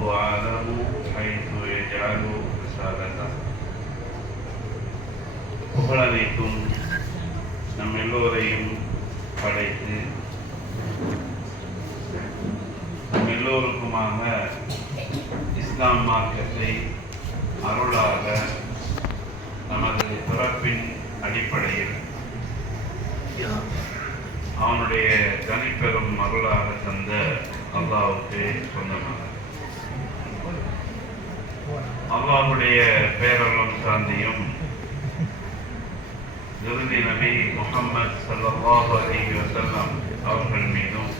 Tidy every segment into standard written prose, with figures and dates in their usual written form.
والله أعلم حيث يجعل رسالته. புகழனைத்தும் நம் எல்லோரையும் படைத்து நம் எல்லோருக்குமாக இஸ்லாம் மார்க்கத்தை அருளாக நமது பிறப்பின் அடிப்படையில் அவனுடைய தனிப்பெரும் அருளாக தந்த அல்லாஹ்வுக்கு சொந்தமாக அல்லாஹ்வுடைய பேரருளும் சாந்தியும் இறுதி நபி முஹம்மது ஸல்லல்லாஹு அலைஹி வஸல்லம் அவர்கள் மீதும்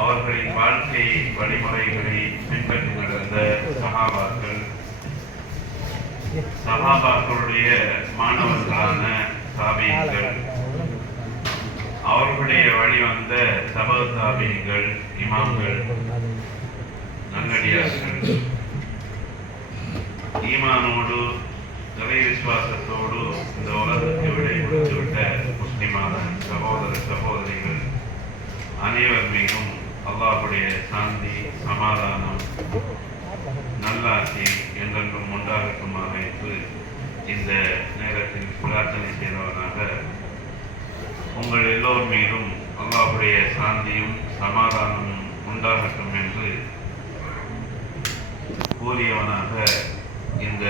அவர்களின் வாழ்க்கை வழிமுறைகளை பின்பற்றி நடந்த சஹாபாக்களுடைய மாணவர்களான தாபீன்கள், அவர்களுடைய வழிவந்த தபஅ தாபீன்கள், இமாம்கள், நல்லடியார்கள், ஈமானோடு இறை விசுவாசத்தோடு இந்த உலகத்தை விடை கொடுத்துவிட்ட முஸ்லிமான சகோதர சகோதரிகள் அனைவர் மீதும் அல்லாஹ்வுடைய சாந்தி, சமாதானம், நல்லாட்சி என்றென்றும் உண்டாகட்டுமாக என்று இந்த நேரத்தில் பிரார்த்தனை செய்தவனாக உங்கள் எல்லோர் மீதும் அல்லாஹ்வுடைய சாந்தியும் சமாதானமும் உண்டாகட்டும் என்று கூறியவனாக இந்த